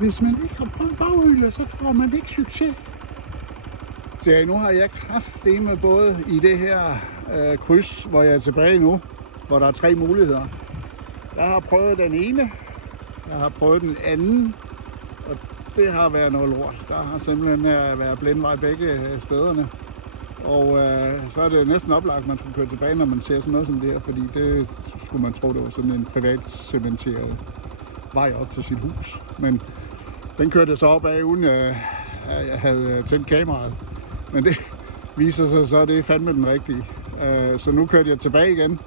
Hvis man ikke har prøvet baghylder, så får man ikke succes. Så nu har jeg kraftedeme både i det her kryds, hvor jeg er tilbage nu, hvor der er 3 muligheder. Jeg har prøvet den ene, jeg har prøvet den anden, og det har været noget lort. Der har simpelthen været blindvej begge stederne. Og så er det næsten oplagt, at man skulle køre tilbage, når man ser sådan noget som det her, fordi det skulle man tro, det var sådan en privat cementeret vej op til sit hus. Men den kørte jeg så op af, uden jeg havde tændt kameraet. Men det viser sig så, at det er fandme den rigtige. Så nu kørte jeg tilbage igen.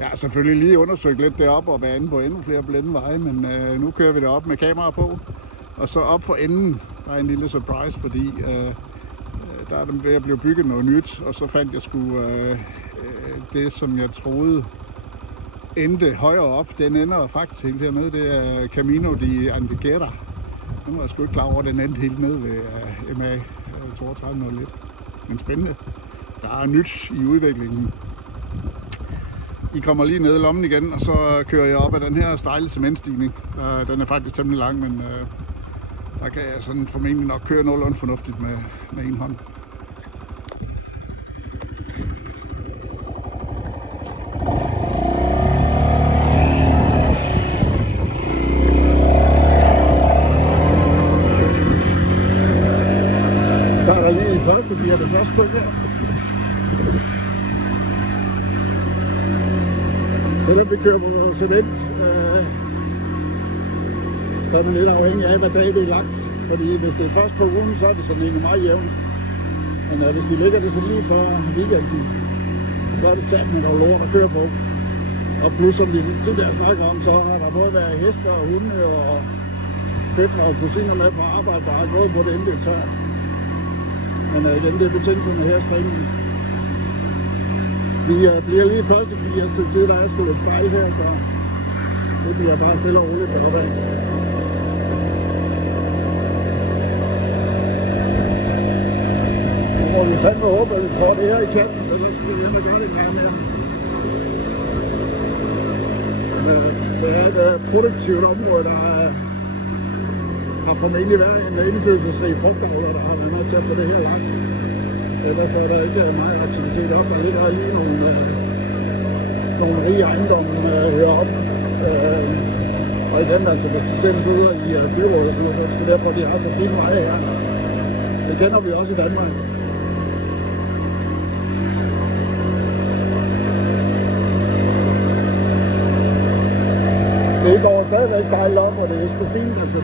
Jeg har selvfølgelig lige undersøgt lidt deroppe og været inde på endnu flere blindeveje, men nu kører vi derop med kamera på. Og så op for enden, der er en lille surprise, fordi der er ved at blive bygget noget nyt, og så fandt jeg sgu det, som jeg troede endte højere op. Den ender faktisk helt hernede, det er Camino de Antequera. Nu var jeg sgu ikke klar over, at den endte helt nede ved MA 3201. Men spændende. Der er nyt i udviklingen. I kommer lige ned i lommen igen, og så kører jeg op ad den her stejle cementstigning. Den er faktisk temmelig lang, men der kan jeg sådan formentlig nok køre nogenlunde fornuftigt med en hånd. Der er der lige i første gear, det første tog her. Selvom vi kører på cement, så er det lidt afhængig af, hvad dag det er lagt. Fordi hvis det er først på ugen, så er det sådan egentlig meget jævnt. Men hvis de lægger det så lige for weekenden, så er det sandt med noget lort at køre på. Og plus, som vi tidligere snakker om, så har der både været hester og hunde og fætter og kusiner med på arbejde, bare gået på det endelig tør. Men igen, det er betingelserne her spændende. Vi bliver lige første, fordi jeg stykke tid, der er sgu lidt stejl her, så det bliver bare stille og roligt på opad. Nu må vi fandme håbe, at vi får det her i kassen, så det skal vi ende gøre lidt mere med. Det er et produktivt område, der har formentlig været en indflydelsesrig frugtavler, der har været med til at få det her lagt. Ellers er der ikke meget aktivitet op, og lidt er lige nogle rige ejendomme hører op. Og igen, altså, hvis de selv sidder i byrådet, så er det derfor, de har så fine veje her. Det kender vi også i Danmark. Det går stadigvæk stejlt op, og det er sgu fint. Altså,